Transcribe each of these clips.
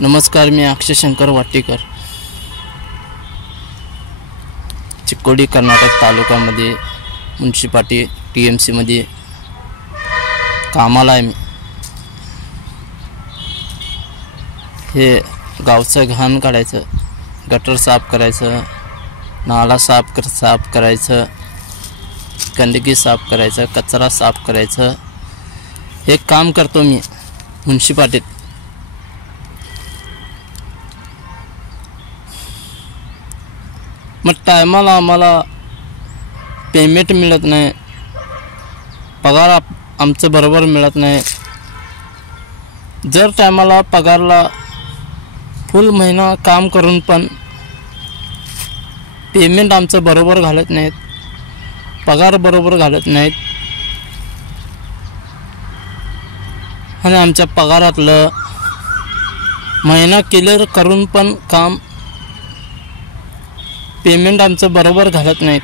नमस्कार, मी अक्षय शंकर वाटीकर, चिक्कोडी कर्नाटक तालुक्यामध्ये municipality TMC मध्ये कामाला आहे मी। हे गावचं घाण काढायचं, गटर साफ करायचं, नाला साफ करायचं, गंदगी साफ करायचं, कचरा साफ करायचं, हे काम करतो मी म्युनिसिपालिटीत। मग टायमाला आम्हाला पेमेंट मिळत नाही, पगार आमचं बरोबर मिळत नाही। जर टायमाला पगारला फुल महिना काम करून पण पेमेंट आमचं बरोबर घालत नाहीत, पगार बरोबर घालत नाहीत आणि आमच्या पगारातलं महिना क्लिअर करून पण काम पेमेंट आमचं बरोबर घालत नाहीत।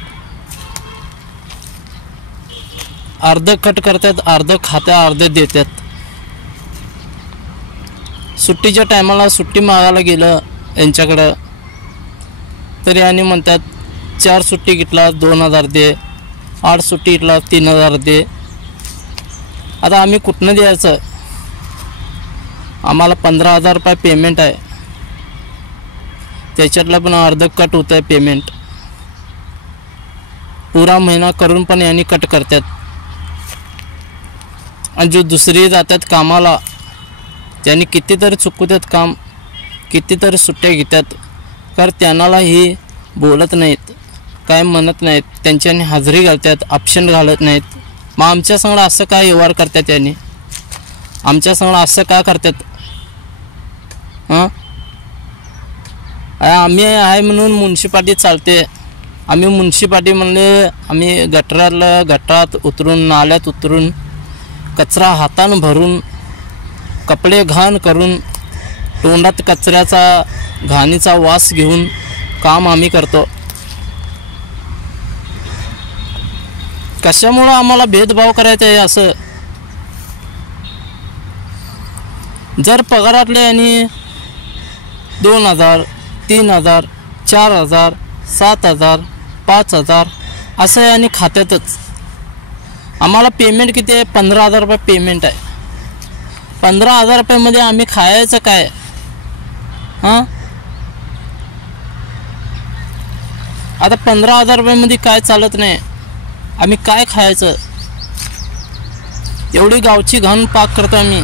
अर्ध कट करतात, अर्ध खात्या, अर्ध देतात। सुट्टीच्या टायमाला सुट्टी मागायला गेलं यांच्याकडं तरी आणि म्हणतात 4 सुट्टी घेतला 2000 दे, 8 सुट्टी घेतला 3000 दे। आता आम्ही कुठनं द्यायचं? आम्हाला 15,000 रुपये पेमेंट आहे, त्याच्यातला पण अर्ध कट होत आहे पेमेंट। पुरा महिना करून पण यांनी कट करतात आणि जो दुसरे जातात कामाला त्यांनी कितीतरी चुकवतात काम, कितीतरी सुट्ट्या घेतात, कारण त्यांना ही बोलत नाहीत, काय म्हणत नाहीत, त्यांच्यानी हजेरी घालतात, ऑप्शन घालत नाहीत। मग आमच्या संग असं काय व्यवहार करतात त्यांनी? आमच्या संग असं का करतात? आम्ही आहे म्हणून म्युनिसिपालिटी चालते। आम्ही म्युनिसिपालिटी म्हणले आम्ही गटारात उतरून, नाल्यात उतरून, कचरा हातानं भरून, कपडे घाण करून, तोंडात कचऱ्याचा घाणीचा वास घेऊन काम आम्ही करतो। कशामुळं आम्हाला भेदभाव करायचा आहे असं? जर पगारातले आणि 2000, 3000, 4000, 7000, 5000 असं आहे आणि खात्यातच आम्हाला पेमेंट किती आहे? 15,000 रुपये पेमेंट आहे। 15,000 रुपयामध्ये आम्ही खायचं काय? आता 15,000 रुपयामध्ये काय चालत नाही, आम्ही काय खायचं? एवढी गावची घाण पाक करतो आम्ही,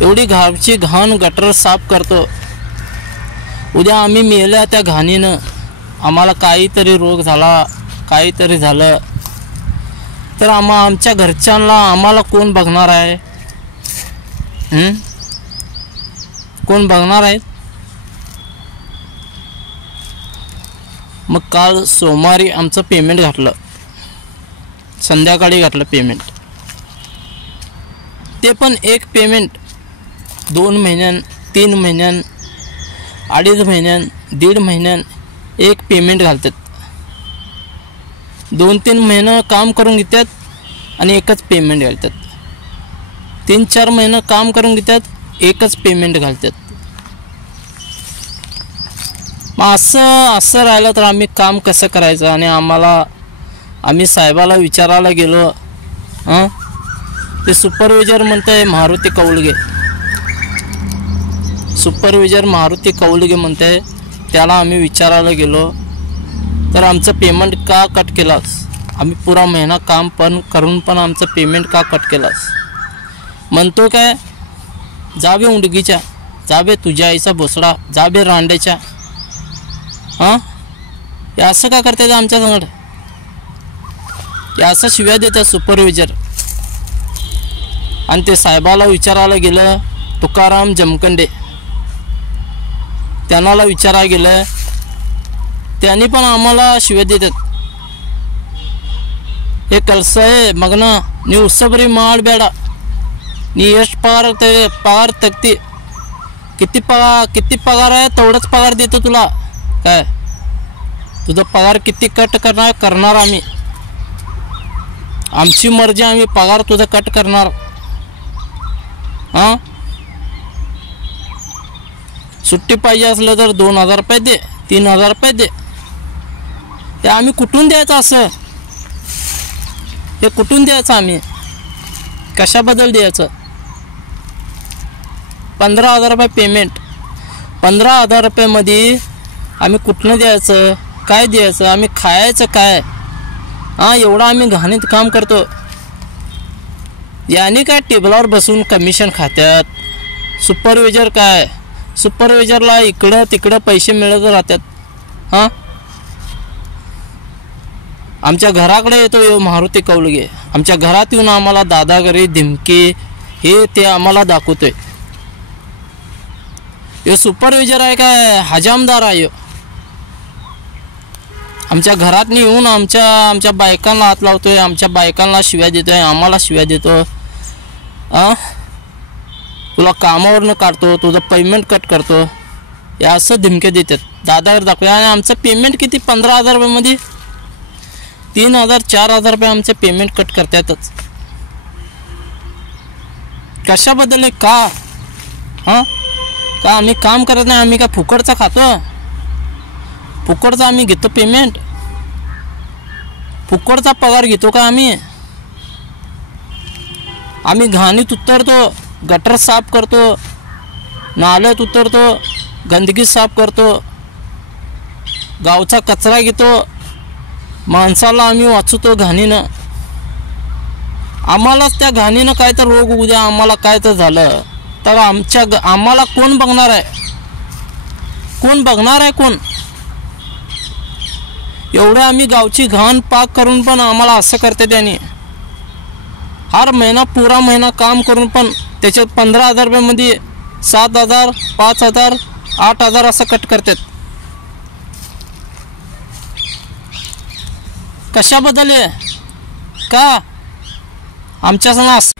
एवढी गावची घाण गटर साफ करतो। उद्या आम्ही मेल्या त्या घाणीनं आम्हाला काहीतरी रोग झाला, काहीतरी झालं तर आमच्या घरच्यांना आम्हाला कोण बघणार आहे? कोण बघणार आहे? मग काल सोमवारी आमचं पेमेंट घातलं, संध्याकाळी घातलं पेमेंट, ते पण एक पेमेंट 2 महिन्यान, 3 महिन्यान, 2.5 महिन्यान, 1.5 महिन्यान एक पेमेंट घालतात। 2-3 महिने काम करून घेतात आणि एकच पेमेंट घालतात, 3-4 महिने काम करून घेतात, एकच पेमेंट घालतात। मग असं राहिलं तर आम्ही काम कसं करायचं? आणि आम्ही साहेबाला विचारायला गेलो, ते सुपरविजर म्हणते मारुती कौलगे, सुपरविजर मारुती कौलगे म्हणते, त्याला आम्ही विचारायला गेलो तर आमचं पेमेंट का कट केलास? आम्ही पुरा महिना काम पण करून पण आमचं पेमेंट का कट केलास? म्हणतो काय, जाबे उंडगीच्या, जाबे तुझ्या आईचा भोसडा, जाबे रांड्याच्या। हे असं का करतात आमच्या संगड? हे असं शिव्या देतात सुपरविजर। आणि ते साहेबाला विचारायला गेलं, तुकाराम जमखंडे, त्यांना विचारायला गेलं, त्यांनी पण आम्हाला शिव्या देतात। हे कसं आहे मग ना, नी उसबरी ಮಾಡಬೇಡ, नी ಎಷ್ಟು पगार तक्ती, किती पगार आहे तेवढंच पगार देतो तुला, काय तुझा पगार किती कट करणार आम्ही, आमची मर्जी, आम्ही पगार तुझा कट करणार। सुट्टी पाहिजे असलं तर 2000 रुपये दे, 3000 रुपये दे. हे आम्ही कुठून द्यायचं असं? हे कुठून द्यायचं आम्ही? कशाबद्दल द्यायचं? 15,000 रुपये पेमेंट. 15,000 रुपयामध्ये आम्ही कुठनं द्यायचं? काय द्यायचं? आम्ही खायचं काय? एवढं आम्ही घाणीत काम करतो. याने काय टेबलावर बसून कमिशन खात्यात. सुपरविजर काय? सुपरविजरला इकडं तिकडं पैसे मिळत राहतात. आमच्या घराकडे येतो मारुती कौलगे. आमच्या घरात येऊन आम्हाला दादागिरी धमकी हे ते आम्हाला दाखवतोय. हे सुपरविजर आहे काय? हजामदार आहे. आमच्या घरात येऊन आमच्या बायकांना हात लावतोय, आमच्या बायकांना शिव्या देतोय, आम्हाला शिव्या देतो. तुला कामावरनं काढतो, तुझं पेमेंट कट करतो, हे असं धमके देतात. दादागिरी दाखवतो. आणि आमचं पेमेंट किती? 15,000 रुपयामध्ये 3,000 4,000 रुपये आमचे पेमेंट कट करतातच. कशाबद्दल आहे? का आम्ही काम करत नाही? आम्ही का फुकटचा खातो? फुकटचा आम्ही घेतो पेमेंट? फुकटचा पगार घेतो का आम्ही? आम्ही घाणीत उतरतो, गटर साफ करतो, नाल्यात उतरतो, गंदगी साफ करतो, गावचा कचरा घेतो, माणसाला आम्ही वाचवतो घाणीनं. आम्हालाच त्या घाणीनं काय तर रोग होऊ द्या, आम्हाला काय तर झालं तर आम्हाला कोण बघणार आहे? कोण बघणार आहे? कोण? एवढं आम्ही गावची घाण पाक करून पण आम्हाला असं करते. त्यांनी हर महिना पुरा महिना काम करून पण त्याच्यात 15,000 रुपयामध्ये 7,000 5,000 8,000 असं कट करतात. कशाबद्दल आहे? का आमच्या सणास?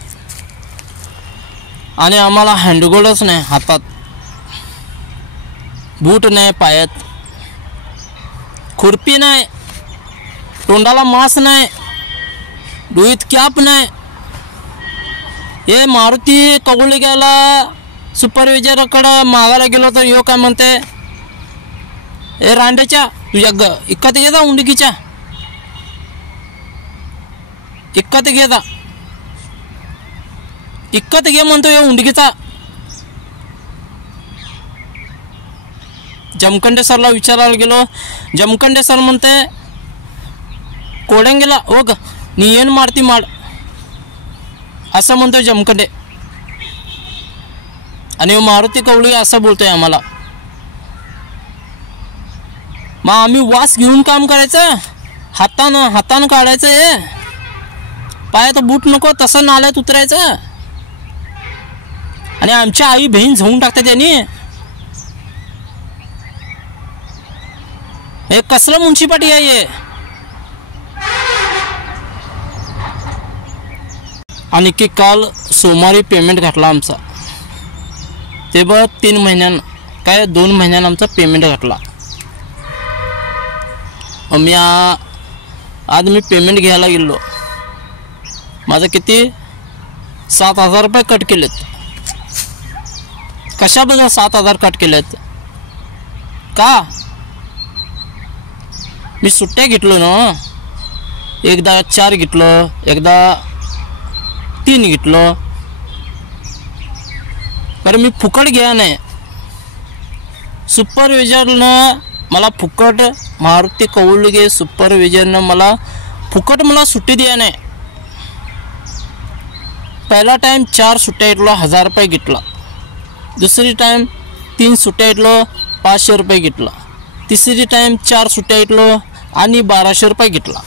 आणि आम्हाला हँडगोल्डच नाही हातात, बूट नाही पायात, खुरपी नाही, तोंडाला मास्क नाही, डोईत कॅप नाही. हे मारुती कौलग्याला सुपरविजरकडं मागायला गेलो तर यो काय म्हणते? हे रांड्याच्या तुझ्या इक्कत घे जा, उंडकीच्या इक्कत घे जा, इक्कत घे म्हणतो यो उंडकीचा. जमखंडे सरला विचारायला गेलो, जमखंडे सर म्हणते कोडंगेला हो ग नियन मारती माड, असं म्हणतोय जमखंडे. आणि मारुती कौलगे असं बोलतोय आम्हाला. मग आम्ही वास घेऊन काम करायचं? हातानं काढायचं? हे पायात बूट नको तसं नाल्यात उतरायचं? आणि आमच्या आई बहीण झोंग टाकतात त्यांनी. हे कसलं म्युन्सिपालिटी आहे? आणि की काल सोमवारी पेमेंट घातला आमचा, ते बघ 3 महिन्यानं काय 2 महिन्यानं आमचा पेमेंट घातला. आज मी पेमेंट घ्यायला गेलो, माझं किती 7,000 रुपये कट केलेत. कशाबद्दल 7,000 कट केलेत? का? मी सुट्ट्या घेतलो ना, एकदा 4 घेतलो, एकदा 3 घेतलो, बरं मी फुकट घ्या नाही. सुपरविजरनं मला फुकट, मारुती कौलगे सुपरविजरनं मला फुकट सुट्टी द्या नाही. पहिला टाइम 4 सुट्ट्या घेतलो, 1000 रुपये घेतला. दुसरी टाइम 3 सुट्ट्या घेतलो, 500 रुपये घेतला. तिसरी टाइम 4 सुट्ट्या घेतलो आणि 1200 रुपये घेतला.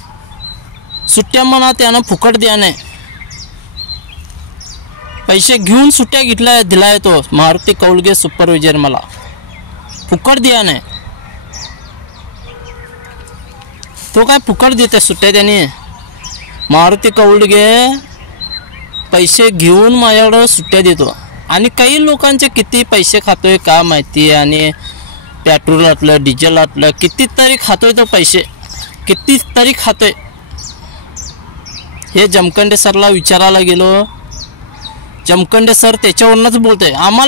सुट्ट्या मला त्यानं फुकट द्या नाही, पैसे घेऊन सुट्ट्या घेतल्या दिलाय तो मारुती कौलगे सुपरविजर. मला फुकट द्या नाही. तो काय फुकट देते सुट्ट्या? त्याने मारुती कौलगे पैसे घेऊन माझ्याकडं सुट्ट्या देतो. आणि काही लोकांचे किती पैसे खातोय का माहिती. आणि पेट्रोलातलं डिझेलातलं कितीतरी खातोय तो पैसे, कितीतरी खातोय. हे जमखंडे सरला विचारायला गेलो, जमखंडे सर त्याच्यावरूनच बोलतोय आम्हाला.